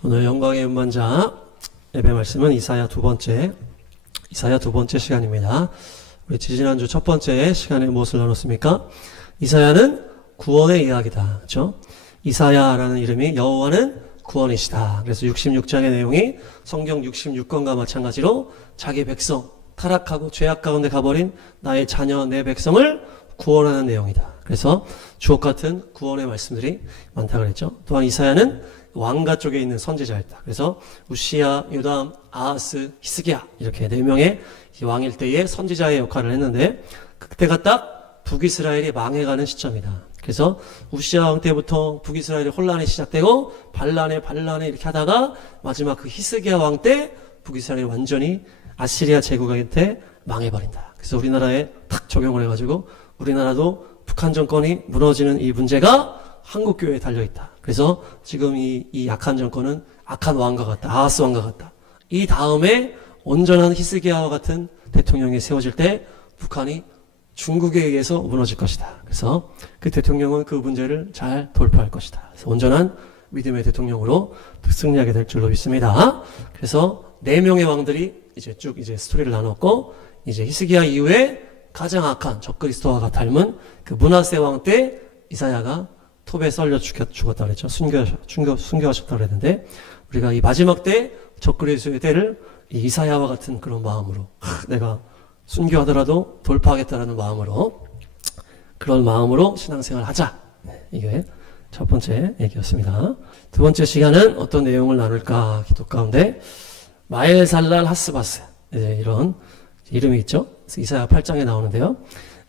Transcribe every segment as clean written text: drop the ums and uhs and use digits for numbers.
오늘 영광의 음반자 예배 말씀은 이사야 두 번째 시간입니다. 우리 지지난주 첫 번째 시간에 무엇을 나눴습니까? 이사야는 구원의 이야기다. 그렇죠? 이사야라는 이름이 여호와는 구원이시다. 그래서 66장의 내용이 성경 66권과 마찬가지로 자기 백성, 타락하고 죄악 가운데 가버린 나의 자녀, 내 백성을 구원하는 내용이다. 그래서 주옥 같은 구원의 말씀들이 많다고 그랬죠. 또한 이사야는 왕가 쪽에 있는 선지자였다. 그래서 우시야, 요담, 아하스, 히스기야 이렇게 4명의 왕일 때의 선지자의 역할을 했는데 그때가 딱 북이스라엘이 망해가는 시점이다. 그래서 우시야 왕 때부터 북이스라엘의 혼란이 시작되고 반란에 이렇게 하다가 마지막 그 히스기야 왕 때 북이스라엘이 완전히 아시리아 제국한테 망해버린다. 그래서 우리나라에 탁 적용을 해가지고 우리나라도 북한 정권이 무너지는 이 문제가 한국교회에 달려있다. 그래서 지금 이 약한 정권은 악한 왕과 같다. 아하스 왕과 같다. 이 다음에 온전한 히스기야와 같은 대통령이 세워질 때 북한이 중국에 의해서 무너질 것이다. 그래서 그 대통령은 그 문제를 잘 돌파할 것이다. 그래서 온전한 믿음의 대통령으로 승리하게 될 줄로 믿습니다. 그래서 4명의 왕들이 이제 쭉 스토리를 나눴고 이제 히스기야 이후에 가장 악한 적그리스도와 닮은 그 므낫세 왕 때 이사야가 톱에 썰려 죽었다 그랬죠. 순교하셨다 그랬는데 우리가 이 마지막 때 적그리스도의 때를 이 이사야와 같은 그런 마음으로 내가 순교하더라도 돌파하겠다라는 마음으로 그런 마음으로 신앙생활 하자. 이게 첫 번째 얘기였습니다. 두 번째 시간은 어떤 내용을 나눌까 기도 가운데 마엘살랄 하스바스 이런 이름이 있죠. 그래서 이사야 8장에 나오는데요.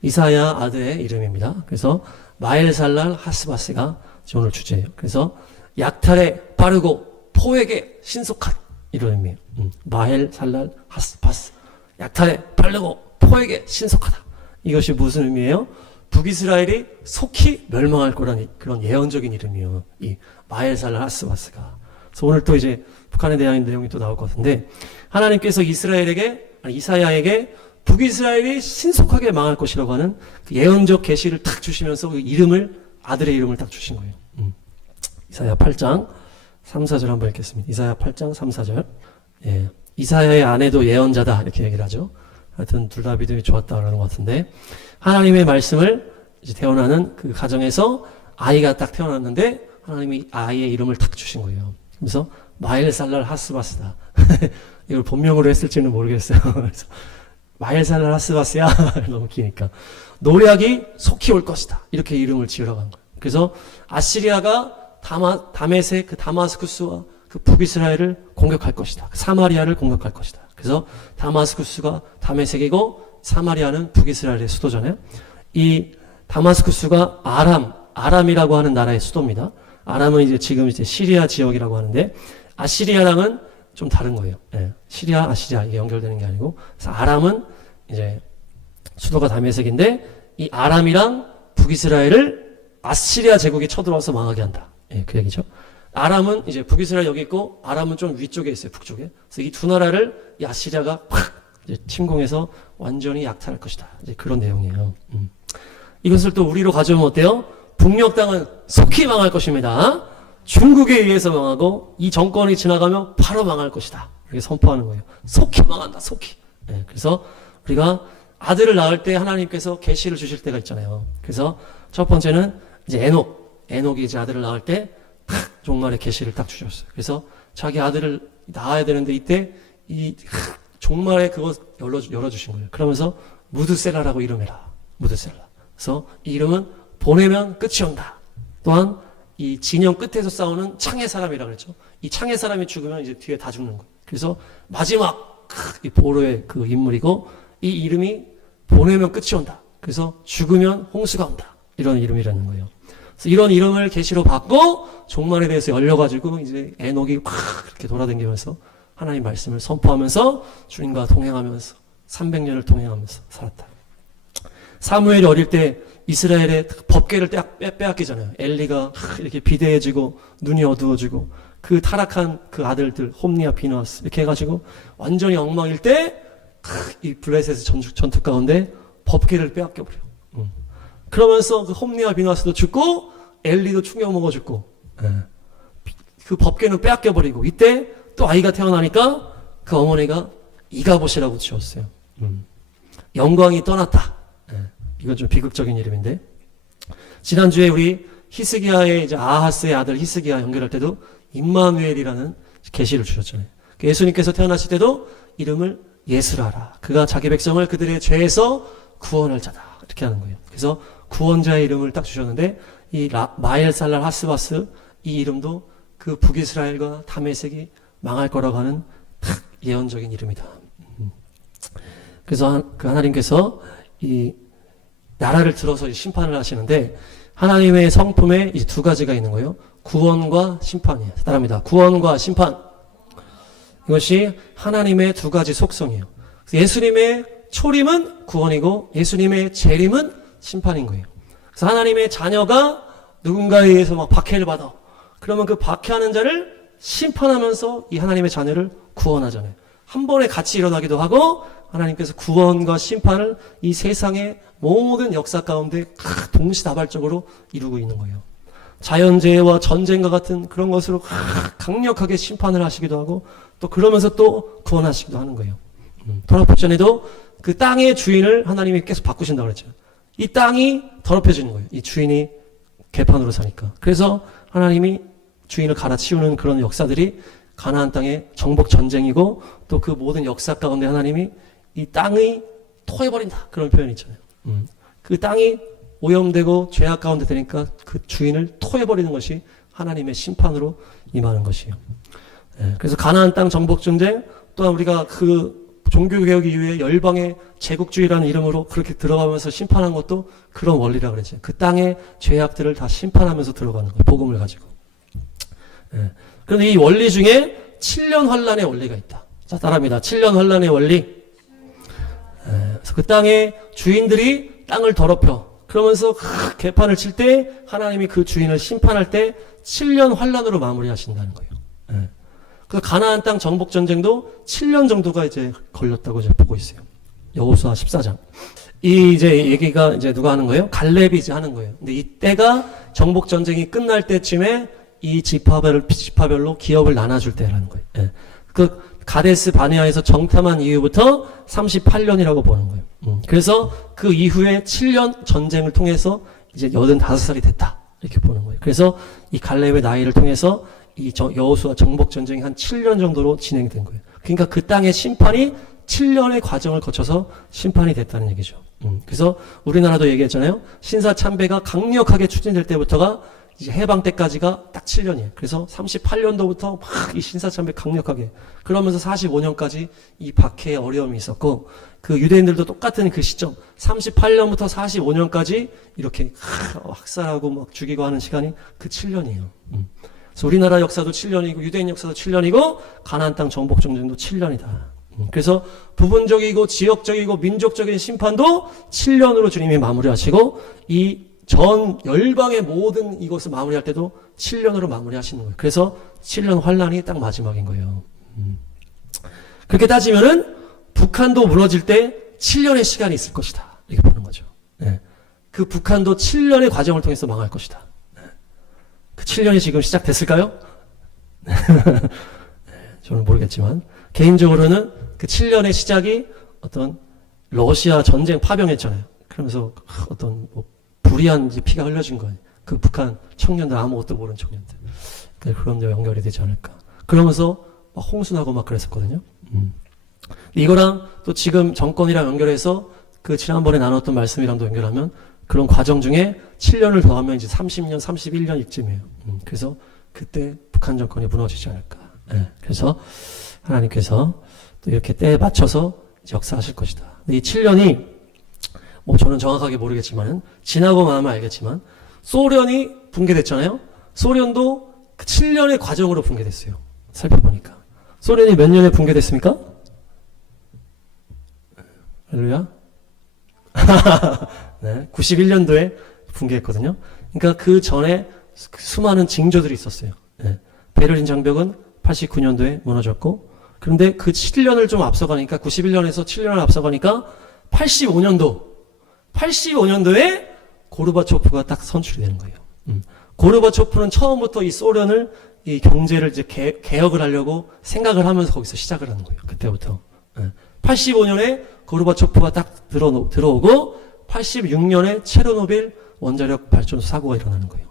이사야 아들의 이름입니다. 그래서 마엘살랄 하스바스가 오늘 주제예요. 그래서 약탈에 빠르고 포에게 신속한 이런 의미예요. 마엘살랄 하스바스. 약탈에 빠르고 포에게 신속하다. 이것이 무슨 의미예요? 북이스라엘이 속히 멸망할 거라는 그런 예언적인 이름이에요. 이 마엘살랄 하스바스가. 그래서 오늘 또 이제 북한에 대한 내용이 또 나올 것 같은데 하나님께서 이사야에게 북이스라엘이 신속하게 망할 것이라고 하는 그 예언적 계시를 딱 주시면서 그 아들의 이름을 딱 주신 거예요. 이사야 8장 3, 4절 한번 읽겠습니다. 이사야 8장 3, 4절. 예. 이사야의 아내도 예언자다 이렇게 얘기를 하죠. 하여튼 둘 다 믿음이 좋았다라는 것 같은데 하나님의 말씀을 이제 태어나는 그 가정에서 아이가 딱 태어났는데 하나님이 아이의 이름을 딱 주신 거예요. 그래서 마엘살랄 하스바스다. 이걸 본명으로 했을지는 모르겠어요. 그래서 마엘살랄 하스바스야 너무 기니까 노략이 속히 올 것이다. 이렇게 이름을 지으라고 한 거예요. 그래서 아시리아가 다메섹 그 다마스쿠스와 그 북이스라엘을 공격할 것이다. 사마리아를 공격할 것이다. 그래서 다마스쿠스가 다메섹이고 사마리아는 북이스라엘의 수도잖아요. 이 다마스쿠스가 아람이라고 하는 나라의 수도입니다. 아람은 지금 시리아 지역이라고 하는데 아시리아랑은 좀 다른 거예요. 예. 시리아, 아시리아 이게 연결되는 게 아니고 그래서 아람은 이제 수도가 다메섹인데 이 아람이랑 북이스라엘을 아시리아 제국이 쳐들어와서 망하게 한다. 예, 그 얘기죠. 아람은 이제 북이스라엘 여기 있고 아람은 좀 위쪽에 있어요. 북쪽에. 그래서 이 두 나라를 이 아시리아가 팍 이제 침공해서 완전히 약탈할 것이다. 이제 그런 내용이에요. 이것을 또 우리로 가져오면 어때요? 북녘 땅은 속히 망할 것입니다. 중국에 의해서 망하고 이 정권이 지나가면 바로 망할 것이다. 이렇게 선포하는 거예요. 속히 망한다. 속히. 네, 그래서 우리가 아들을 낳을 때 하나님께서 계시를 주실 때가 있잖아요. 그래서 첫 번째는 이제 에녹이 이제 아들을 낳을 때 종말의 계시를 딱 주셨어요. 그래서 자기 아들을 낳아야 되는데 이때 이 종말의 그거 열어주신 거예요. 그러면서 무드셀라라고 이름해라. 무드셀라. 그래서 이 이름은 보내면 끝이 온다. 또한 이 진영 끝에서 싸우는 창의 사람이라고 그랬죠. 이 창의 사람이 죽으면 이제 뒤에 다 죽는 거예요. 그래서 마지막 이 보로의 그 인물이고 이 이름이 보내면 끝이 온다. 그래서 죽으면 홍수가 온다. 이런 이름이라는 거예요. 그래서 이런 이름을 계시로 받고 종말에 대해서 열려가지고 이제 에녹이 막 이렇게 돌아다니면서 하나님 말씀을 선포하면서 주님과 동행하면서 300년을 동행하면서 살았다. 사무엘이 어릴 때 이스라엘의 법궤를 빼앗기잖아요. 엘리가 이렇게 비대해지고 눈이 어두워지고 그 타락한 그 아들들 홈니와 비누아스 이렇게 해가지고 완전히 엉망일 때 이 블레셋의 전투 가운데 법궤를 빼앗겨버려. 그러면서 그 홈니와 비누아스도 죽고 엘리도 충격 먹어 죽고 그 법궤는 빼앗겨버리고 이때 또 아이가 태어나니까 그 어머니가 이가봇이라고 지었어요. 영광이 떠났다. 이건 좀 비극적인 이름인데 지난주에 우리 히스기야의 이제 아하스의 아들 히스기야 연결할 때도 임마누엘이라는 계시를 주셨잖아요. 예수님께서 태어나실 때도 이름을 예수라라. 그가 자기 백성을 그들의 죄에서 구원할 자다. 이렇게 하는 거예요. 그래서 구원자의 이름을 딱 주셨는데 이 마엘살랄 하스바스 이 이름도 그 북이스라엘과 다메섹이 망할 거라고 하는 딱 예언적인 이름이다. 그래서 그 하나님께서 이 나라를 들어서 심판을 하시는데 하나님의 성품에 이제 두 가지가 있는 거예요. 구원과 심판이에요. 따라합니다. 구원과 심판. 이것이 하나님의 두 가지 속성이에요. 예수님의 초림은 구원이고 예수님의 재림은 심판인 거예요. 그래서 하나님의 자녀가 누군가에 의해서 막 박해를 받아. 그러면 그 박해하는 자를 심판하면서 이 하나님의 자녀를 구원하잖아요. 한 번에 같이 일어나기도 하고 하나님께서 구원과 심판을 이 세상의 모든 역사 가운데 동시다발적으로 이루고 있는 거예요. 자연재해와 전쟁과 같은 그런 것으로 강력하게 심판을 하시기도 하고 또 그러면서 또 구원하시기도 하는 거예요. 토라포전에도 그 땅의 주인을 하나님이 계속 바꾸신다고 그랬죠. 이 땅이 더럽혀지는 거예요. 이 주인이 개판으로 사니까. 그래서 하나님이 주인을 갈아치우는 그런 역사들이 가나안 땅의 정복 전쟁이고 또 그 모든 역사 가운데 하나님이 이 땅이 토해버린다. 그런 표현이 있잖아요. 그 땅이 오염되고 죄악 가운데 되니까 그 주인을 토해버리는 것이 하나님의 심판으로 임하는 것이에요. 그래서 가나안 땅 정복 전쟁 또한 우리가 그 종교개혁 이후에 열방의 제국주의라는 이름으로 그렇게 들어가면서 심판한 것도 그런 원리라고 그랬죠. 그 땅의 죄악들을 다 심판하면서 들어가는 거예요. 복음을 가지고. 그런데 이 원리 중에 7년 환란의 원리가 있다. 자, 따라합니다. 7년 환란의 원리. 그래서 그 땅의 주인들이 땅을 더럽혀. 그러면서 개판을 칠 때 하나님이 그 주인을 심판할 때 7년 환란으로 마무리하신다는 거예요. 그래서 가나안 땅 정복 전쟁도 7년 정도가 이제 걸렸다고 이제 보고 있어요. 여호수아 14장. 이 이제 얘기가 이제 누가 하는 거예요? 갈렙이 이제 하는 거예요. 근데 이때가 정복 전쟁이 끝날 때쯤에 이 지파별로 기업을 나눠줄 때라는 거예요. 그 가데스 바네아에서 정탐한 이후부터 38년이라고 보는 거예요. 그래서 그 이후에 7년 전쟁을 통해서 이제 85살이 됐다. 이렇게 보는 거예요. 그래서 이 갈렙의 나이를 통해서 이 여호수아 정복 전쟁이 한 7년 정도로 진행된 거예요. 그러니까 그 땅의 심판이 7년의 과정을 거쳐서 심판이 됐다는 얘기죠. 그래서 우리나라도 얘기했잖아요. 신사 참배가 강력하게 추진될 때부터가 이제 해방 때까지가 딱 7년이에요. 그래서 38년도부터 막 이 신사 참배 강력하게 그러면서 45년까지 이 박해의 어려움이 있었고 그 유대인들도 똑같은 그 시점 38년부터 45년까지 이렇게 학살하고 막 죽이고 하는 시간이 그 7년이에요. 그래서 우리나라 역사도 7년이고 유대인 역사도 7년이고 가나안 땅 정복 전쟁도 7년이다. 그래서 부분적이고 지역적이고 민족적인 심판도 7년으로 주님이 마무리하시고 이 전 열방의 모든 이것을 마무리할 때도 7년으로 마무리하시는 거예요. 그래서 7년 환란이 딱 마지막인 거예요. 그렇게 따지면은 북한도 무너질 때 7년의 시간이 있을 것이다. 이렇게 보는 거죠. 그 북한도 7년의 과정을 통해서 망할 것이다. 그 7년이 지금 시작됐을까요? 저는 모르겠지만 개인적으로는 그 7년의 시작이 어떤 러시아 전쟁 파병했잖아요. 그러면서 어떤 뭐 불의한 피가 흘려진 거예요. 그 북한 청년들 아무것도 모르는 청년들. 그런 데 연결이 되지 않을까. 그러면서 막 홍순하고 막 그랬었거든요. 이거랑 또 지금 정권이랑 연결해서 그 지난번에 나눴던 말씀이랑도 연결하면 그런 과정 중에 7년을 더하면 이제 30년, 31년 이쯤이에요. 그래서 그때 북한 정권이 무너지지 않을까. 그래서 하나님께서 또 이렇게 때에 맞춰서 역사하실 것이다. 이 7년이 뭐 저는 정확하게 모르겠지만 지나고 나면 알겠지만 소련이 붕괴됐잖아요. 소련도 그 7년의 과정으로 붕괴됐어요. 살펴보니까 소련이 몇 년에 붕괴됐습니까? 할렐루야. 네, 91년도에 붕괴했거든요. 그러니까 그 전에 수많은 징조들이 있었어요. 네, 베를린 장벽은 89년도에 무너졌고 그런데 그 7년을 좀 앞서가니까 91년에서 7년을 앞서가니까 85년도에 고르바초프가 딱 선출이 되는 거예요. 고르바초프는 처음부터 이 소련을 이 경제를 이제 개혁을 하려고 생각을 하면서 거기서 시작을 하는 거예요. 그때부터. 85년에 고르바초프가 딱 들어오고 86년에 체르노빌 원자력 발전소 사고가 일어나는 거예요.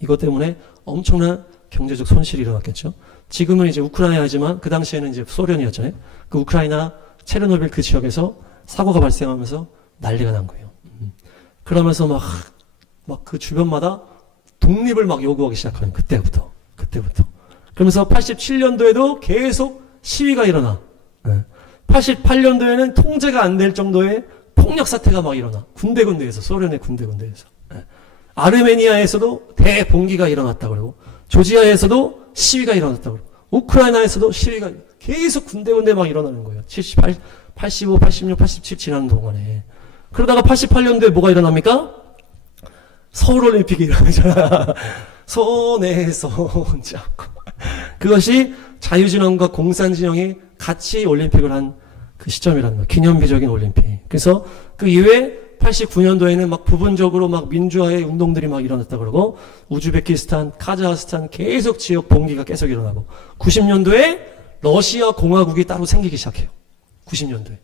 이것 때문에 엄청난 경제적 손실이 일어났겠죠. 지금은 이제 우크라이나지만 그 당시에는 이제 소련이었잖아요. 그 우크라이나 체르노빌 그 지역에서 사고가 발생하면서 난리가 난 거예요. 그러면서 막 그 주변마다 독립을 막 요구하기 시작하는 그때부터. 그러면서 87년도에도 계속 시위가 일어나. 88년도에는 통제가 안 될 정도의 폭력 사태가 막 일어나. 군데군데에서, 소련의 군데군데에서. 아르메니아에서도 대봉기가 일어났다고 그러고, 조지아에서도 시위가 일어났다고 그러고, 우크라이나에서도 시위가 계속 군데군데 막 일어나는 거예요. 78, 85, 86, 87 지나는 동안에. 그러다가 88년도에 뭐가 일어납니까? 서울올림픽이 일어나잖아. 손에 손 잡고. 그것이 자유진영과 공산진영이 같이 올림픽을 한 그 시점이라는 거예요. 기념비적인 올림픽. 그래서 그 이후에 89년도에는 막 부분적으로 막 민주화의 운동들이 막 일어났다 그러고, 우즈베키스탄, 카자흐스탄 계속 지역 봉기가 계속 일어나고, 90년도에 러시아 공화국이 따로 생기기 시작해요. 90년도에.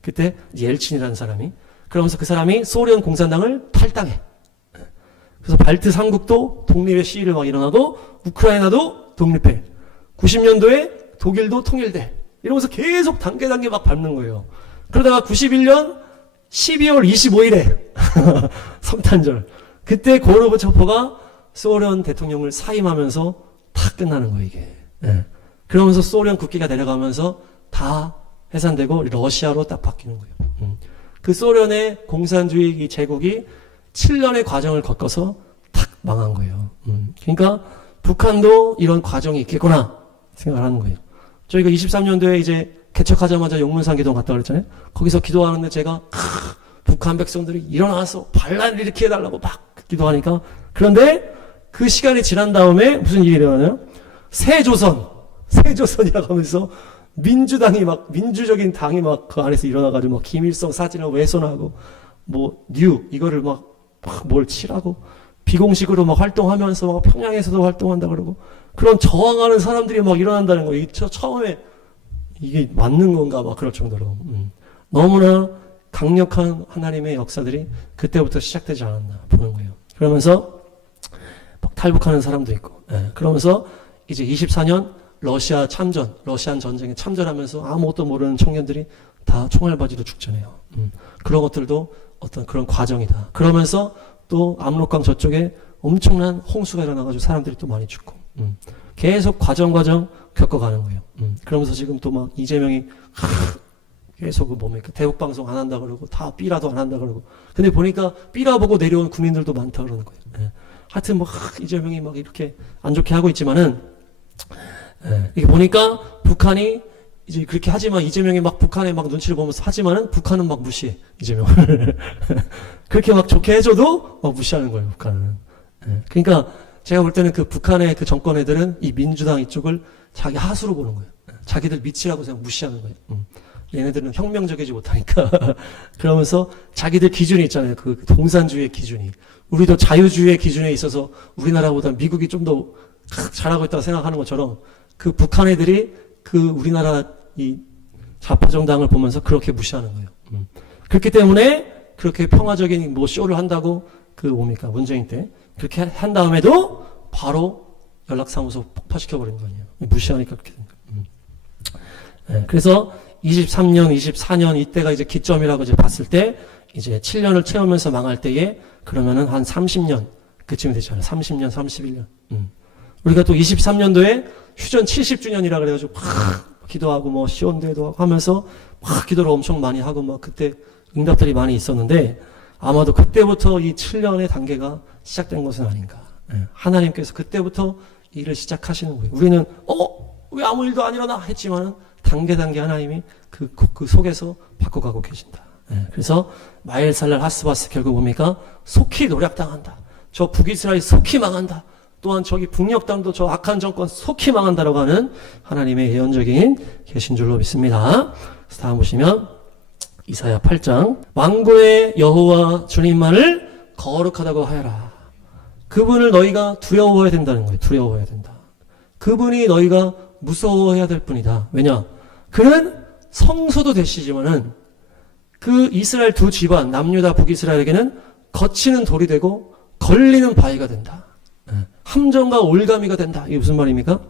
그때 옐친이라는 사람이. 그러면서 그 사람이 소련 공산당을 탈당해. 그래서 발트 3국도 독립의 시위를 막 일어나고, 우크라이나도 독립해. 90년도에 독일도 통일돼. 이러면서 계속 단계 막 밟는 거예요. 그러다가 91년 12월 25일에 성탄절. 그때 고르바초프가 소련 대통령을 사임하면서 다 끝나는 거예요, 이게. 그러면서 소련 국기가 내려가면서 다 해산되고 러시아로 딱 바뀌는 거예요. 그 소련의 공산주의 이 제국이 7년의 과정을 거쳐서 탁 망한 거예요. 그러니까 북한도 이런 과정이 있겠구나 생각을 하는 거예요. 저희가 23년도에 이제 개척하자마자 용문산 기도 갔다 그랬잖아요. 거기서 기도하는데 제가 북한 백성들이 일어나서 반란을 일으켜 달라고 막 기도하니까, 그런데 그 시간이 지난 다음에 무슨 일이 일어나요? 새조선이라고 하면서 민주당이 막, 민주적인 당이 막 그 안에서 일어나가지고 막 김일성 사진을 훼손하고 이거를 막 뭘 칠하고 비공식으로 막 활동하면서 막 평양에서도 활동한다 그러고, 그런 저항하는 사람들이 막 일어난다는 거예요. 처음에 이게 맞는 건가 막 그럴 정도로. 너무나 강력한 하나님의 역사들이 그때부터 시작되지 않았나 보는 거예요. 그러면서 탈북하는 사람도 있고, 그러면서 이제 24년 러시안 전쟁에 참전하면서 아무것도 모르는 청년들이 다 총알바지로 죽잖아요. 그런 것들도 어떤 그런 과정이다. 그러면서 또 압록강 저쪽에 엄청난 홍수가 일어나가지고 사람들이 또 많이 죽고, 계속 과정 겪어가는 거예요. 그러면서 지금 또 막 이재명이 계속 뭡니까 대북방송 안 한다 그러고, 다 삐라도 안 한다 그러고, 근데 보니까 삐라 보고 내려온 군인들도 많다 그러는 거예요. 하여튼 뭐 이재명이 막 이렇게 안 좋게 하고 있지만은, 이게 보니까 북한이 이제 그렇게 하지만, 이재명이 막 북한에 막 눈치를 보면서 하지만은 북한은 막 무시해, 이재명을. 그렇게 막 좋게 해줘도 막 무시하는 거예요, 북한은. 그러니까 제가 볼 때는 그 북한의 그 정권 애들은 이 민주당 이쪽을 자기 하수로 보는 거예요. 자기들 밑이라고 생각 무시하는 거예요. 얘네들은 혁명적이지 못하니까. 그러면서 자기들 기준이 있잖아요. 그 공산주의의 기준이. 우리도 자유주의의 기준에 있어서 우리나라보다 미국이 좀 더 잘하고 있다고 생각하는 것처럼, 그 북한 애들이 그 우리나라 이 좌파 정당을 보면서 그렇게 무시하는 거예요. 그렇기 때문에 그렇게 평화적인 뭐 쇼를 한다고, 그 뭡니까 문재인 때 그렇게 한 다음에도 바로 연락사무소 폭파시켜버린 거 아니에요. 무시하니까 그렇게 된 거예요. 그래서 23년, 24년 이때가 이제 기점이라고 이제 봤을 때, 이제 7년을 채우면서 망할 때에 그러면은 한 30년 그쯤이 되잖아요. 30년, 31년. 우리가 또 23년도에 휴전 70주년이라 그래가지고 막 기도하고 뭐 시온대도 하면서 막 기도를 엄청 많이 하고 막 그때 응답들이 많이 있었는데, 아마도 그때부터 이 7년의 단계가 시작된 것은 아닌가. 하나님께서 그때부터 일을 시작하시는 거예요. 우리는 왜 아무 일도 안 일어나 했지만은 단계 하나님이 그 속에서 바꿔가고 계신다. 그래서 마엘살랄 하스바스 결국 뭡니까? 속히 노략당한다. 저 북이스라엘 속히 망한다. 또한 저기 북녘 땅도 저 악한 정권 속히 망한다라고 하는 하나님의 예언적인 계신 줄로 믿습니다. 그래서 다음 보시면 이사야 8장, 만군의 여호와 주님만을 거룩하다고 하여라. 그분을 너희가 두려워해야 된다는 거예요. 두려워해야 된다. 그분이 너희가 무서워해야 될 뿐이다. 왜냐? 그는 성소도 되시지만은 그 이스라엘 두 집안 남유다 북이스라엘에게는 거치는 돌이 되고 걸리는 바위가 된다. 함정과 올가미가 된다. 이게 무슨 말입니까?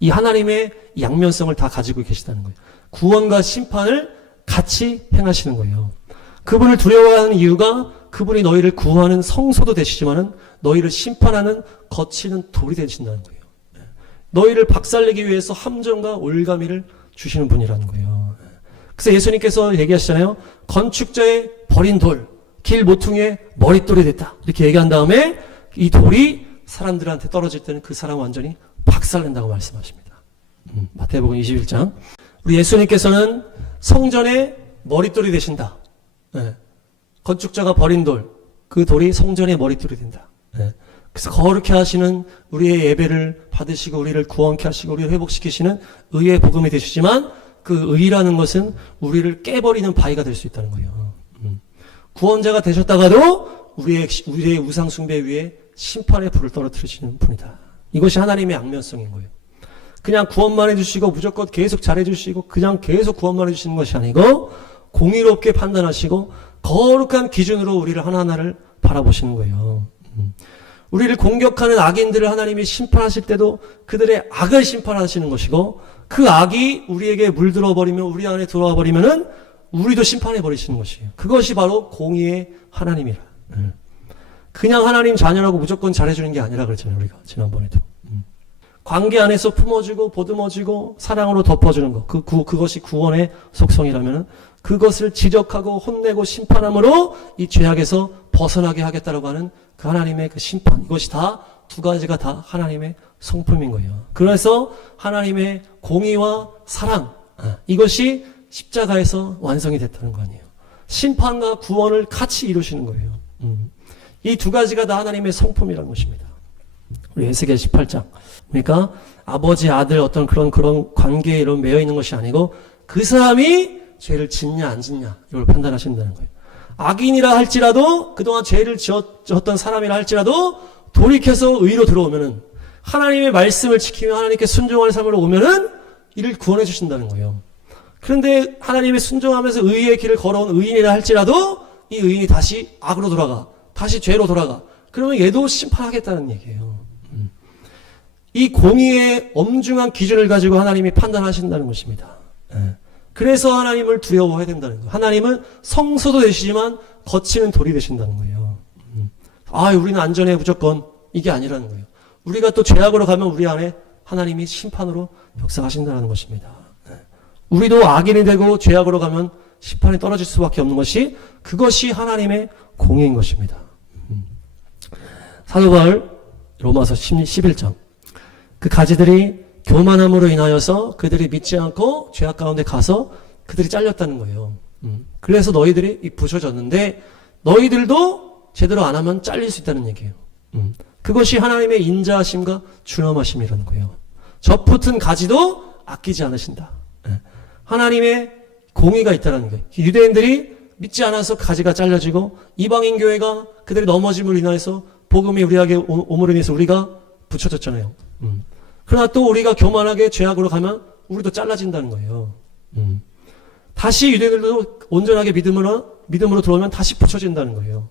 이 하나님의 양면성을 다 가지고 계시다는 거예요. 구원과 심판을 같이 행하시는 거예요. 그분을 두려워하는 이유가 그분이 너희를 구하는 성소도 되시지만은 너희를 심판하는 거치는 돌이 되신다는 거예요. 너희를 박살내기 위해서 함정과 올가미를 주시는 분이라는 거예요. 그래서 예수님께서 얘기하시잖아요. 건축자의 버린 돌, 길 모퉁이의 머릿돌이 됐다. 이렇게 얘기한 다음에 이 돌이 사람들한테 떨어질 때는 그 사람 완전히 박살낸다고 말씀하십니다. 마태복음 21장. 우리 예수님께서는 성전의 머릿돌이 되신다. 건축자가 버린 돌, 그 돌이 성전의 머릿돌이 된다. 그래서 거룩해 하시는 우리의 예배를 받으시고 우리를 구원케 하시고 우리를 회복시키시는 의의 복음이 되시지만 그 의라는 것은 우리를 깨버리는 바위가 될 수 있다는 거예요. 구원자가 되셨다가도 우리의 우상 숭배 위에 심판의 불을 떨어뜨리시는 분이다. 이것이 하나님의 양면성인 거예요. 그냥 구원만 해주시고 무조건 계속 잘해주시고 그냥 계속 구원만 해주시는 것이 아니고 공의롭게 판단하시고 거룩한 기준으로 우리를 하나하나를 바라보시는 거예요. 우리를 공격하는 악인들을 하나님이 심판하실 때도 그들의 악을 심판하시는 것이고 그 악이 우리에게 물들어 버리면 우리 안에 들어와 버리면은 우리도 심판해 버리시는 것이에요. 그것이 바로 공의의 하나님이라. 그냥 하나님 자녀라고 무조건 잘해주는 게 아니라 그랬잖아요. 우리가 지난번에도. 관계 안에서 품어주고 보듬어주고 사랑으로 덮어주는 것. 그것이 구원의 속성이라면은 그것을 지적하고 혼내고 심판함으로 이 죄악에서 벗어나게 하겠다라고 하는 그 하나님의 그 심판. 이것이 다 두 가지가 다 하나님의 성품인 거예요. 그래서 하나님의 공의와 사랑. 이것이 십자가에서 완성이 됐다는 거 아니에요. 심판과 구원을 같이 이루시는 거예요. 이 두 가지가 다 하나님의 성품이라는 것입니다. 우리 에스겔 18장. 그러니까 아버지, 아들 어떤 그런 관계에 이런 매여 있는 것이 아니고 그 사람이 죄를 짓냐 안 짓냐 이걸 판단하신다는 거예요. 악인이라 할지라도 그동안 죄를 지었던 사람이라 할지라도 돌이켜서 의로 들어오면은 하나님의 말씀을 지키며 하나님께 순종하는 삶으로 오면은 이를 구원해 주신다는 거예요. 그런데 하나님의 순종하면서 의의 길을 걸어온 의인이라 할지라도 이 의인이 다시 악으로 돌아가 다시 죄로 돌아가 그러면 얘도 심판하겠다는 얘기예요. 이 공의의 엄중한 기준을 가지고 하나님이 판단하신다는 것입니다. 그래서 하나님을 두려워해야 된다는 거예요. 하나님은 성소도 되시지만 거치는 돌이 되신다는 거예요. 우리는 안전해 무조건 이게 아니라는 거예요. 우리가 또 죄악으로 가면 우리 안에 하나님이 심판으로 역사하신다는 것입니다. 우리도 악인이 되고 죄악으로 가면 심판이 떨어질 수밖에 없는 것이 그것이 하나님의 공의인 것입니다. 사도 바울 로마서 11장. 그 가지들이 교만함으로 인하여서 그들이 믿지 않고 죄악 가운데 가서 그들이 잘렸다는 거예요. 그래서 너희들이 부서졌는데 너희들도 제대로 안 하면 잘릴 수 있다는 얘기예요. 그것이 하나님의 인자하심과 준엄하심이라는 거예요. 젖붙은 가지도 아끼지 않으신다. 하나님의 공의가 있다는 거예요. 유대인들이 믿지 않아서 가지가 잘려지고 이방인 교회가 그들의 넘어짐으로 인해서 복음이 우리에게 오므로 인해서 우리가 붙여졌잖아요. 그러나 또 우리가 교만하게 죄악으로 가면 우리도 잘라진다는 거예요. 다시 유대인들도 온전하게 믿음으로 들어오면 다시 붙여진다는 거예요.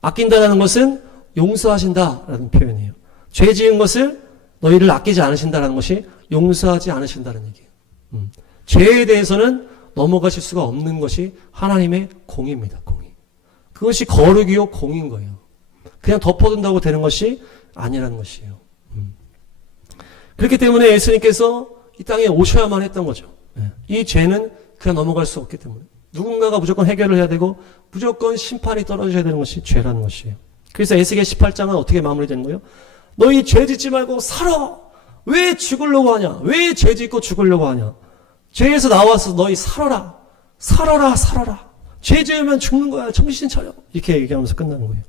아낀다는 것은 용서하신다라는 표현이에요. 죄 지은 것을 너희를 아끼지 않으신다라는 것이 용서하지 않으신다는 얘기예요. 죄에 대해서는 넘어가실 수가 없는 것이 하나님의 공의입니다. 공의. 그것이 거룩이요 공의인 거예요. 그냥 덮어둔다고 되는 것이 아니라는 것이에요. 그렇기 때문에 예수님께서 이 땅에 오셔야만 했던 거죠. 이 죄는 그냥 넘어갈 수 없기 때문에 누군가가 무조건 해결을 해야 되고 무조건 심판이 떨어져야 되는 것이 죄라는 것이에요. 그래서 에스겔 18장은 어떻게 마무리되는 거예요? 너희 죄 짓지 말고 살아! 왜 죽으려고 하냐? 왜 죄 짓고 죽으려고 하냐? 죄에서 나와서 너희 살아라! 살아라! 살아라! 죄 지으면 죽는 거야! 정신 차려! 이렇게 얘기하면서 끝나는 거예요.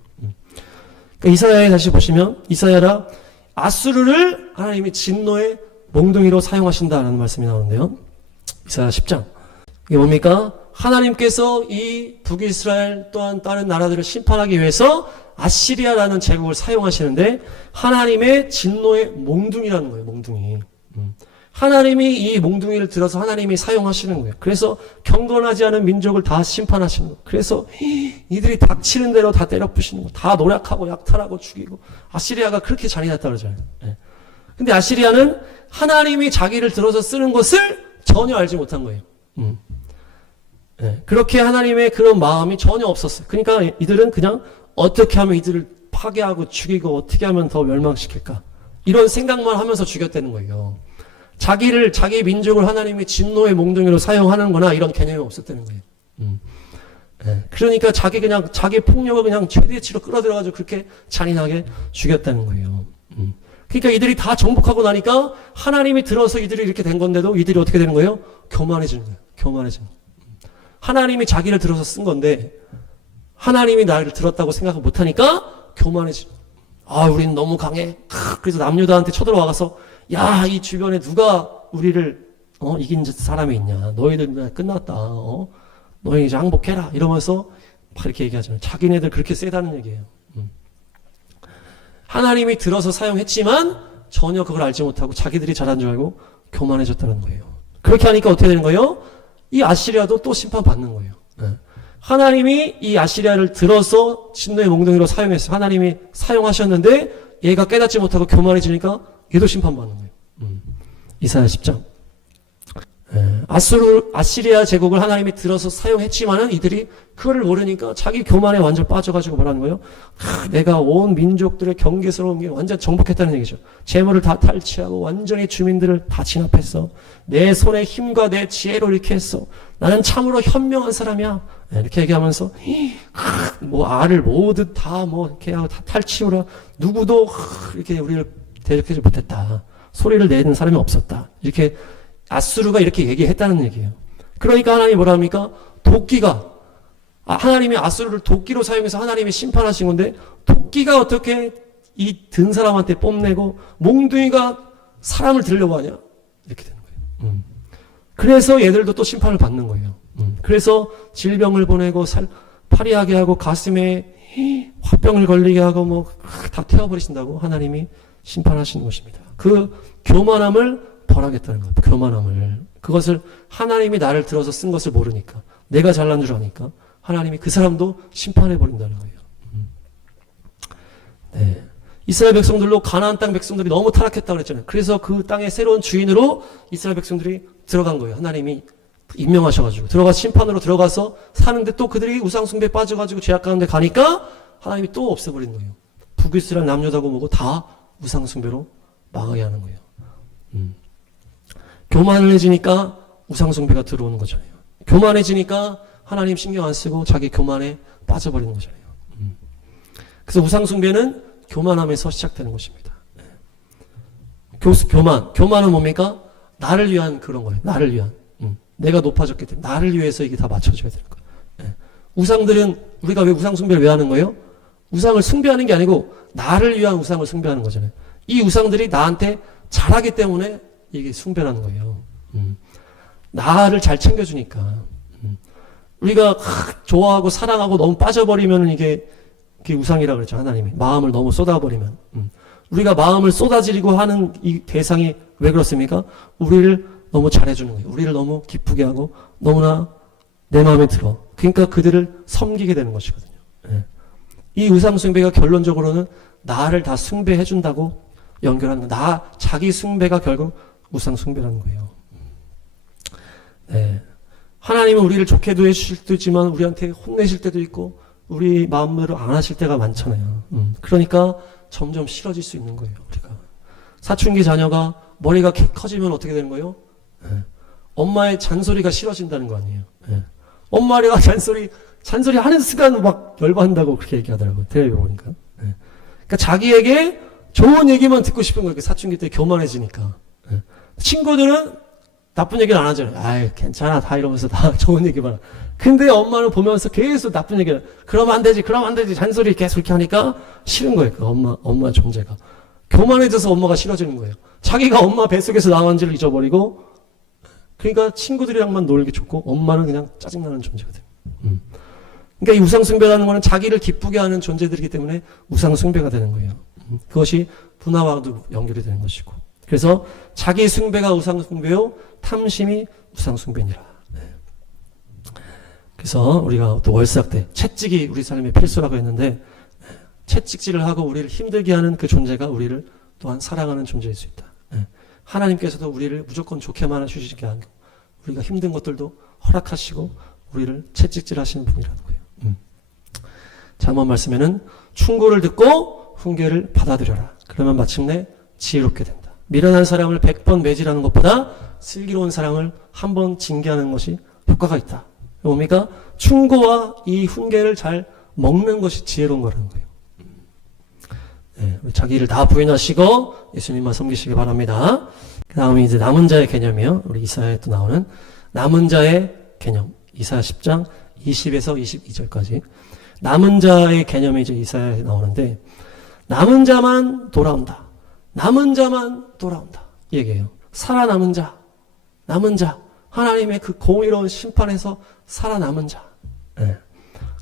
그러니까 이사야에 다시 보시면 이사야라 아수르를 하나님이 진노의 몽둥이로 사용하신다라는 말씀이 나오는데요. 이사야 10장. 이게 뭡니까? 하나님께서 이 북이스라엘 또한 다른 나라들을 심판하기 위해서 아시리아라는 제국을 사용하시는데 하나님의 진노의 몽둥이라는 거예요. 몽둥이. 하나님이 이 몽둥이를 들어서 하나님이 사용하시는 거예요. 그래서 경건하지 않은 민족을 다 심판하시는 거예요. 그래서 이들이 닥치는 대로 다 때려 부시는 거예요. 다 노략하고 약탈하고 죽이고. 아시리아가 그렇게 잔인했다 그러잖아요. 근데 아시리아는 하나님이 자기를 들어서 쓰는 것을 전혀 알지 못한 거예요. 그렇게 하나님의 그런 마음이 전혀 없었어요. 그러니까 이들은 그냥 어떻게 하면 이들을 파괴하고 죽이고 어떻게 하면 더 멸망시킬까 이런 생각만 하면서 죽였다는 거예요. 자기 민족을 하나님의 진노의 몽둥이로 사용하는 거나 이런 개념이 없었다는 거예요. 그러니까 자기 폭력을 그냥 최대치로 끌어들여가지고 그렇게 잔인하게 죽였다는 거예요. 그러니까 이들이 다 정복하고 나니까 하나님이 들어서 이들이 이렇게 된 건데도 이들이 어떻게 되는 거예요? 교만해지는 거예요. 교만해지는 거예요. 하나님이 자기를 들어서 쓴 건데 하나님이 나를 들었다고 생각을 못하니까 교만해지는 거예요. 아, 우린 너무 강해. 그래서 남유다한테 쳐들어와서 야, 이 주변에 누가 우리를 이긴 사람이 있냐. 너희들 끝났다. 너희 이제 항복해라. 이러면서 막 이렇게 얘기하잖아요. 자기네들 그렇게 세다는 얘기예요. 하나님이 들어서 사용했지만 전혀 그걸 알지 못하고 자기들이 잘한 줄 알고 교만해졌다는 거예요. 그렇게 하니까 어떻게 되는 거예요? 이 아시리아도 또 심판받는 거예요. 하나님이 이 아시리아를 들어서 진노의 몽둥이로 사용했어요. 하나님이 사용하셨는데 얘가 깨닫지 못하고 교만해지니까 얘도 심판받는 거예요. 이사야 10장. 아시리아 제국을 하나님이 들어서 사용했지만은 이들이 그거를 모르니까 자기 교만에 완전 빠져가지고 뭐라는 거예요? 내가 온 민족들의 경계스러운 게 완전 정복했다는 얘기죠. 재물을 다 탈취하고 완전히 주민들을 다 진압했어. 내 손의 힘과 내 지혜로 이렇게 했어. 나는 참으로 현명한 사람이야. 이렇게 얘기하면서 뭐 알을 모두 다 뭐 이렇게 하고 다 탈취하라. 누구도 이렇게 우리를 대적하지 못했다. 소리를 내는 사람이 없었다. 이렇게 아수르가 이렇게 얘기했다는 얘기예요. 그러니까 하나님이 뭐라 합니까? 도끼가 하나님이 아수르를 도끼로 사용해서 하나님이 심판하신 건데 도끼가 어떻게 이 든 사람한테 뽐내고 몽둥이가 사람을 들려고 하냐? 이렇게 되는 거예요. 그래서 얘들도 또 심판을 받는 거예요. 그래서 질병을 보내고 파리하게 하고 가슴에 화병을 걸리게 하고 뭐 다 태워버리신다고 하나님이 심판하시는 것입니다. 그 교만함을 벌하겠다는 거예요. 교만함을. 그것을 하나님이 나를 들어서 쓴 것을 모르니까 내가 잘난 줄 아니까 하나님이 그 사람도 심판해버린다는 거예요. 네. 이스라엘 백성들로 가나안 땅 백성들이 너무 타락했다고 그랬잖아요. 그래서 그 땅의 새로운 주인으로 이스라엘 백성들이 들어간 거예요. 하나님이 임명하셔가지고 들어가서 심판으로 들어가서 사는데 또 그들이 우상숭배에 빠져가지고 죄악 가운데 가니까 하나님이 또 없애버린 거예요. 북이스라엘 남유다고 뭐고 다 우상숭배로 망하게 하는 거예요. 교만해지니까 우상숭배가 들어오는 거잖아요. 교만해지니까 하나님 신경 안 쓰고 자기 교만에 빠져버리는 거잖아요. 그래서 우상숭배는 교만함에서 시작되는 것입니다. 교만은 뭡니까? 나를 위한 그런 거예요. 나를 위한. 내가 높아졌기 때문에 나를 위해서 이게 다 맞춰줘야 되는 거예요. 우상들은 우리가 왜 우상숭배를 왜 하는 거예요? 우상을 숭배하는 게 아니고 나를 위한 우상을 숭배하는 거잖아요. 이 우상들이 나한테 잘하기 때문에 이게 숭배라는 거예요. 나를 잘 챙겨주니까. 우리가 좋아하고 사랑하고 너무 빠져버리면 이게 우상이라고 그랬죠. 하나님이. 마음을 너무 쏟아버리면. 우리가 마음을 쏟아지리고 하는 이 대상이 왜 그렇습니까? 우리를 너무 잘해주는 거예요. 우리를 너무 기쁘게 하고 너무나 내 마음에 들어. 그러니까 그들을 섬기게 되는 것이거든요. 이 우상숭배가 결론적으로는 나를 다 숭배해준다고 연결하는 거예요. 자기 숭배가 결국 우상숭배라는 거예요. 네. 하나님은 우리를 좋게도 해주실 때도 있지만 우리한테 혼내실 때도 있고 우리 마음대로 안 하실 때가 많잖아요. 그러니까 점점 싫어질 수 있는 거예요. 우리가 사춘기 자녀가 머리가 커지면 어떻게 되는 거예요? 엄마의 잔소리가 싫어진다는 거 아니에요. 엄마가 잔소리 하는 순간 막 열받는다고 그렇게 얘기하더라고요. 텔레비 보니까. 그러니까 자기에게 좋은 얘기만 듣고 싶은 거예요. 사춘기 때 교만해지니까. 친구들은 나쁜 얘기를 안 하잖아요. 아이, 괜찮아. 다 이러면서 다 좋은 얘기만. 근데 엄마는 보면서 계속 나쁜 얘기를, 그러면 안 되지, 잔소리 계속 이렇게 하니까 싫은 거예요. 그 엄마 존재가. 교만해져서 엄마가 싫어지는 거예요. 자기가 엄마 뱃속에서 나온지를 잊어버리고, 그러니까 친구들이랑만 놀기 좋고 엄마는 그냥 짜증나는 존재거든. 그러니까 이 우상숭배라는 거는 자기를 기쁘게 하는 존재들이기 때문에 우상숭배가 되는 거예요. 그것이 분화와도 연결이 되는 것이고. 그래서 자기 숭배가 우상숭배요, 탐심이 우상숭배니라. 네. 그래서 우리가 또 월삭 때 채찍이 우리 삶의 필수라고 했는데, 채찍질을 하고 우리를 힘들게 하는 그 존재가 우리를 또한 사랑하는 존재일 수 있다. 하나님께서도 우리를 무조건 좋게만 해주시지 않고 우리가 힘든 것들도 허락하시고 우리를 채찍질 하시는 분이라는 거예요. 자, 한번 말씀에는 충고를 듣고 훈계를 받아들여라. 그러면 마침내 지혜롭게 된다. 미련한 사람을 100번 매질하는 것보다 슬기로운 사람을 한 번 징계하는 것이 효과가 있다. 뭡니까? 충고와 이 훈계를 잘 먹는 것이 지혜로운 거라는 거예요. 네, 자기를 다 부인하시고 예수님만 섬기시기 바랍니다. 그 다음에 이제 남은 자의 개념이요. 우리 이사야에 또 나오는 남은 자의 개념. 이사야 10장 20에서 22절까지. 남은 자의 개념이 이제 이사야에 나오는데, 남은 자만 돌아온다. 남은 자만 돌아온다. 이 얘기예요. 살아남은 자. 남은 자. 하나님의 그 공의로운 심판에서 살아남은 자. 네.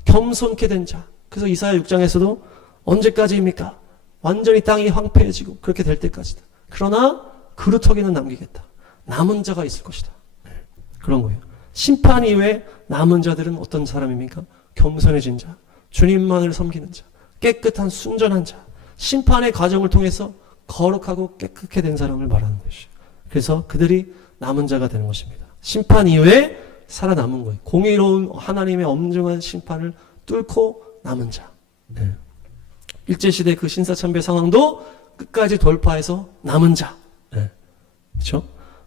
겸손케 된 자. 그래서 이사야 6장에서도 언제까지입니까? 완전히 땅이 황폐해지고 그렇게 될 때까지다. 그러나 그루터기는 남기겠다. 남은 자가 있을 것이다. 그런 거예요. 심판 이후에 남은 자들은 어떤 사람입니까? 겸손해진 자, 주님만을 섬기는 자, 깨끗한 순전한 자, 심판의 과정을 통해서 거룩하고 깨끗하게 된 사람을 말하는 것이에요. 그래서 그들이 남은 자가 되는 것입니다. 심판 이후에 살아남은 거예요. 공의로운 하나님의 엄중한 심판을 뚫고 남은 자. 네. 일제시대 그 신사참배 상황도 끝까지 돌파해서 남은 자. 네. 그렇죠?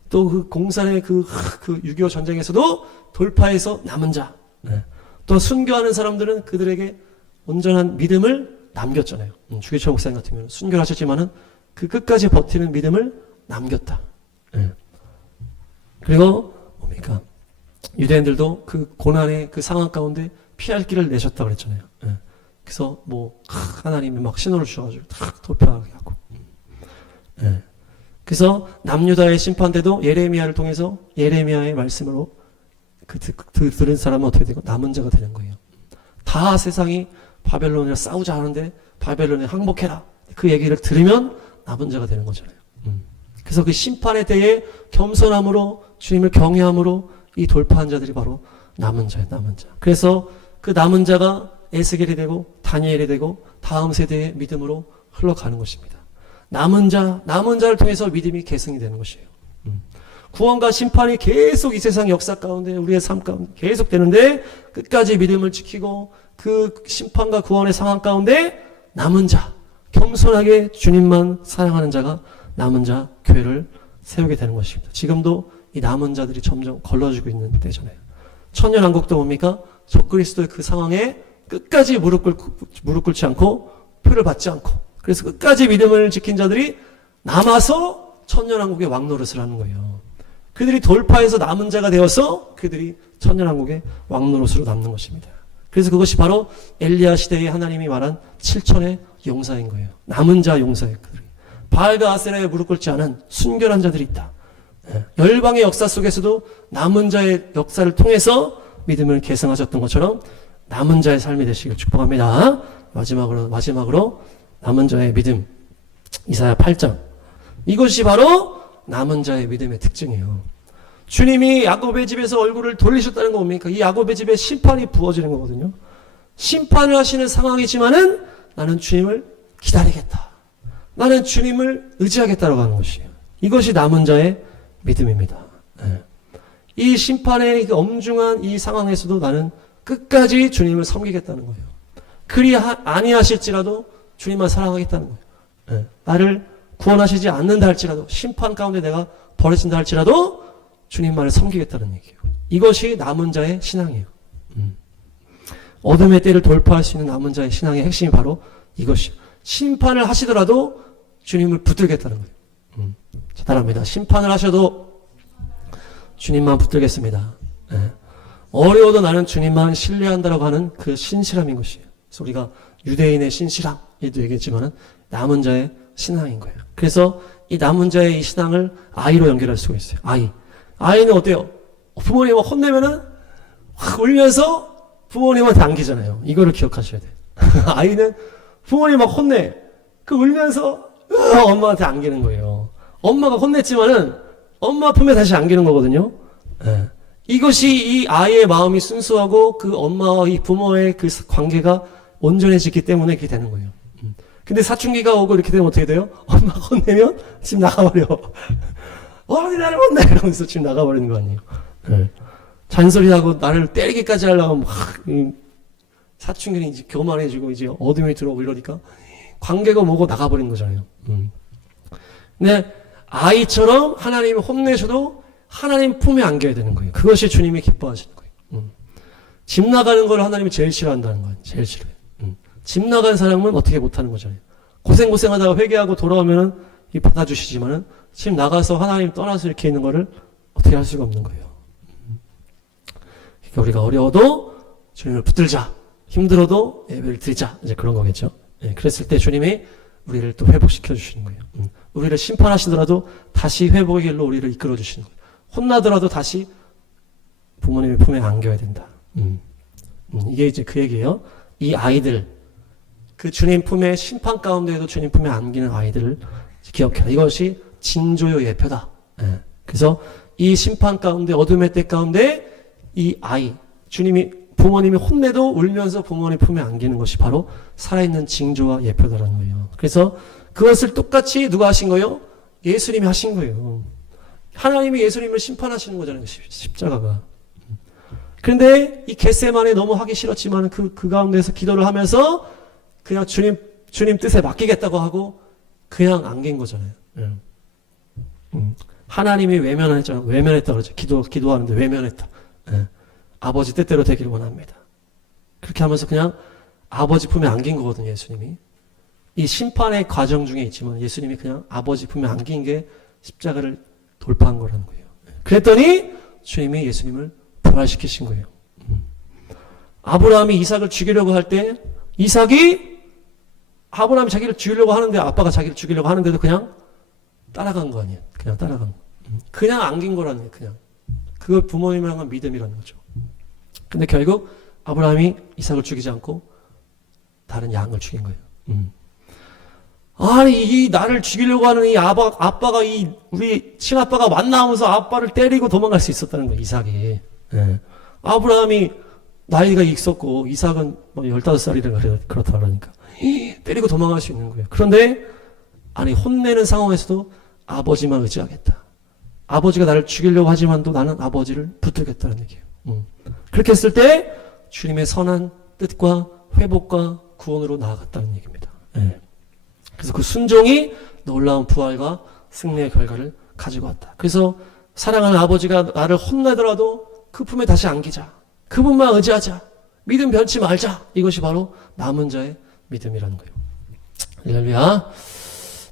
또 그 공산의 그 6.25 전쟁에서도 돌파해서 남은 자. 네. 또 순교하는 사람들은 그들에게 온전한 믿음을 남겼잖아요. 주기철 목사님 같은 경우는 순교를 하셨지만은 그 끝까지 버티는 믿음을 남겼다. 네. 그리고 뭡니까? 유대인들도 그 고난의 그 상황 가운데 피할 길을 내셨다고 그랬잖아요. 네. 그래서 뭐 하나님이 막 신호를 주셔가지고 탁 돌파하게 하고. 네. 그래서 남유다의 심판 때도 예레미야를 통해서 예레미야의 말씀으로 들은 사람은 어떻게 되고 남은 자가 되는 거예요. 다 세상이 바벨론이랑 싸우자 하는데 바벨론에 항복해라. 그 얘기를 들으면 남은 자가 되는 거잖아요. 그래서 그 심판의 때에 겸손함으로 주님을 경외함으로 이 돌파한 자들이 바로 남은 자예요. 남은 자. 그래서 그 남은 자가 에스겔이 되고 다니엘이 되고 다음 세대의 믿음으로 흘러가는 것입니다. 남은 자를 통해서 믿음이 계승이 되는 것이에요. 구원과 심판이 계속 이 세상 역사 가운데 우리의 삶 가운데 계속 되는데 끝까지 믿음을 지키고 그 심판과 구원의 상황 가운데 남은 자, 겸손하게 주님만 사랑하는 자가 남은 자 교회를 세우게 되는 것입니다. 지금도 이 남은 자들이 점점 걸러지고 있는 때잖아요. 천년왕국도 뭡니까? 적그리스도의 그 상황에 끝까지 무릎 꿇지 않고 표를 받지 않고 그래서 끝까지 믿음을 지킨 자들이 남아서 천년왕국의 왕노릇을 하는 거예요. 그들이 돌파해서 남은 자가 되어서 그들이 천년왕국의 왕노릇으로 남는 것입니다. 그래서 그것이 바로 엘리야 시대에 하나님이 말한 7천의 용사인 거예요. 남은 자 용사예요. 그들이. 바알과 아세라에 무릎 꿇지 않은 순결한 자들이 있다. 열방의 역사 속에서도 남은 자의 역사를 통해서 믿음을 계승하셨던 것처럼 남은 자의 삶이 되시길 축복합니다. 마지막으로 남은 자의 믿음. 이사야 8장. 이것이 바로 남은 자의 믿음의 특징이에요. 주님이 야곱의 집에서 얼굴을 돌리셨다는 거 뭡니까? 이 야곱의 집에 심판이 부어지는 거거든요. 심판을 하시는 상황이지만은 나는 주님을 기다리겠다. 나는 주님을 의지하겠다라고 하는 것이에요. 이것이 남은 자의 믿음입니다. 네. 이 심판의 그 엄중한 이 상황에서도 나는 끝까지 주님을 섬기겠다는 거예요. 그리 아니하실지라도 주님만 사랑하겠다는 거예요. 네. 나를 구원하시지 않는다 할지라도 심판 가운데 내가 버려진다 할지라도 주님만을 섬기겠다는 얘기예요. 이것이 남은 자의 신앙이에요. 어둠의 때를 돌파할 수 있는 남은 자의 신앙의 핵심이 바로 이것이에요. 심판을 하시더라도 주님을 붙들겠다는 거예요. 따라합니다. 심판을 하셔도 주님만 붙들겠습니다. 네. 어려워도 나는 주님만 신뢰한다라고 하는 그 신실함인 것이에요. 그래서 우리가 유대인의 신실함에도 얘기했지만 남은 자의 신앙인 거예요. 그래서 이 남은 자의 이 신앙을 아이로 연결할 수가 있어요. 아이는 어때요? 부모님을 혼내면은 확 울면서 부모님한테 안기잖아요. 이거를 기억하셔야 돼요. 아이는 부모님 막 혼내. 그 울면서 엄마한테 안기는 거예요. 엄마가 혼냈지만은 엄마 품에 다시 안기는 거거든요. 예. 이것이 이 아이의 마음이 순수하고 그 엄마와 이 부모의 그 관계가 온전해지기 때문에 그렇게 되는 거예요. 근데 사춘기가 오고 이렇게 되면 어떻게 돼요? 엄마가 혼내면 집 나가버려. 어머니 나를 혼내! 이러면서 집 나가버리는 거 아니에요. 예. 잔소리하고 나를 때리기까지 하려고 막 사춘기는 이제 교만해지고 이제 어둠이 들어오고 이러니까 관계가 뭐고 나가버리는 거잖아요. 근데 아이처럼 하나님이 혼내셔도 하나님 품에 안겨야 되는 거예요. 그것이 주님이 기뻐하시는 거예요. 집 나가는 걸 하나님이 제일 싫어한다는 거예요. 제일 싫어요. 집 나간 사람은 어떻게 못하는 거잖아요. 고생하다가 회개하고 돌아오면은 받아주시지만은 집 나가서 하나님 떠나서 이렇게 있는 거를 어떻게 할 수가 없는 거예요. 그러니까 우리가 어려워도 주님을 붙들자. 힘들어도 예배를 드리자. 이제 그런 거겠죠. 예, 그랬을 때 주님이 우리를 또 회복시켜 주시는 거예요. 우리를 심판하시더라도 다시 회복의 길로 우리를 이끌어 주시는 거예요. 혼나더라도 다시 부모님의 품에 안겨야 된다. 이게 이제 그 얘기예요. 이 아이들, 그 주님 품에 심판 가운데에도 주님 품에 안기는 아이들을 기억해라. 이것이 징조요 예표다. 예. 그래서 이 심판 가운데, 어둠의 때 가운데 이 아이, 부모님이 혼내도 울면서 부모님 품에 안기는 것이 바로 살아있는 징조와 예표다라는 거예요. 그래서 그것을 똑같이 누가 하신 거예요? 예수님이 하신 거예요. 하나님이 예수님을 심판하시는 거잖아요. 십자가가. 그런데 이 겟세마네 너무 하기 싫었지만 그 가운데서 기도를 하면서 그냥 주님 뜻에 맡기겠다고 하고 그냥 안긴 거잖아요. 하나님이 외면했다 그러죠. 기도하는데 외면했다. 아버지 뜻대로 되기를 원합니다. 그렇게 하면서 그냥 아버지 품에 안긴 거거든요, 예수님이. 이 심판의 과정 중에 있지만 예수님이 그냥 아버지 품에 안긴 게 십자가를 돌파한 거라는 거예요. 그랬더니 주님이 예수님을 부활시키신 거예요. 아브라함이 이삭을 죽이려고 할 때 아브라함이 자기를 죽이려고 하는데 아빠가 자기를 죽이려고 하는데도 그냥 따라간 거 아니에요. 그냥 따라간 거. 그냥 안긴 거라는 거예요. 그냥. 그걸 부모님을 향한 믿음이라는 거죠. 근데 결국 아브라함이 이삭을 죽이지 않고 다른 양을 죽인 거예요. 아니 이 나를 죽이려고 하는 이 아빠가 우리 친아빠가 만나면서 아빠를 때리고 도망갈 수 있었다는 거예요. 이삭이. 예. 아브라함이 나이가 있었고 이삭은 뭐 15살이라 그렇다 그러니까 때리고 도망갈 수 있는 거예요. 그런데 아니 혼내는 상황에서도 아버지만 의지하겠다. 아버지가 나를 죽이려고 하지만도 나는 아버지를 붙들겠다는 얘기예요. 그렇게 했을 때 주님의 선한 뜻과 회복과 구원으로 나아갔다는 얘기입니다. 예. 그래서 그 순종이 놀라운 부활과 승리의 결과를 가지고 왔다. 그래서 사랑하는 아버지가 나를 혼내더라도 그 품에 다시 안기자. 그분만 의지하자. 믿음 변치 말자. 이것이 바로 남은 자의 믿음이라는 거예요. 할렐루야.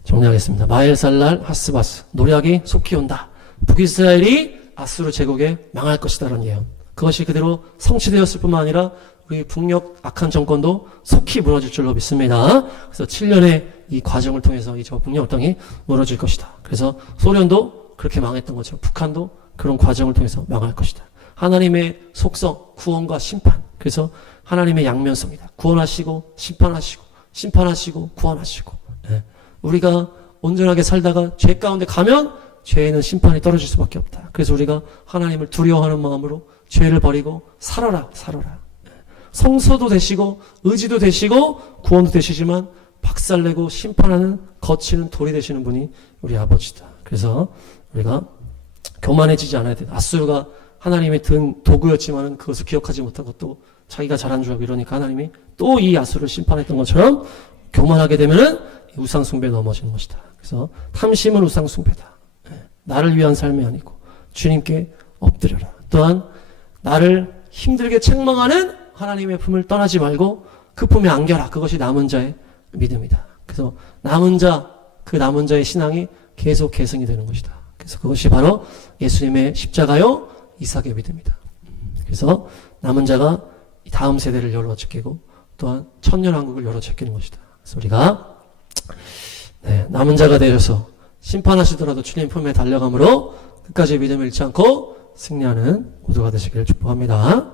정리하겠습니다. 마엘살랄 하스바스. 노략이 속히 온다. 북이스라엘이 아수르 제국에 망할 것이다라는 예언. 그것이 그대로 성취되었을 뿐만 아니라 우리 북녘 악한 정권도 속히 무너질 줄로 믿습니다. 그래서 7년의 이 과정을 통해서 이 저 북녘 땅이 무너질 것이다. 그래서 소련도 그렇게 망했던 것처럼 북한도 그런 과정을 통해서 망할 것이다. 하나님의 속성, 구원과 심판. 그래서 하나님의 양면성입니다. 구원하시고 심판하시고 심판하시고 구원하시고. 예. 우리가 온전하게 살다가 죄 가운데 가면 죄에는 심판이 떨어질 수밖에 없다. 그래서 우리가 하나님을 두려워하는 마음으로 죄를 버리고 살아라. 성소도 되시고 의지도 되시고 구원도 되시지만 박살내고 심판하는 거치는 돌이 되시는 분이 우리 아버지다. 그래서 우리가 교만해지지 않아야 된다. 아수르가 하나님의 든 도구였지만 그것을 기억하지 못하고 또 자기가 잘한 줄 알고 이러니까 하나님이 또 이 아수르를 심판했던 것처럼 교만하게 되면은 우상 숭배에 넘어지는 것이다. 그래서 탐심은 우상 숭배다. 나를 위한 삶이 아니고 주님께 엎드려라. 또한 나를 힘들게 책망하는 하나님의 품을 떠나지 말고 그 품에 안겨라. 그것이 남은 자의 믿음이다. 그래서 그 남은 자의 신앙이 계속 계승이 되는 것이다. 그래서 그것이 바로 예수님의 십자가요 이삭의 믿음이다. 그래서 남은 자가 다음 세대를 열어제끼고 또한 천년왕국을 열어제끼는 것이다. 그래서 우리가 남은 자가 되셔서 심판하시더라도 주님 품에 달려감으로 끝까지 믿음을 잃지 않고 승리하는 모두가 되시길 축복합니다.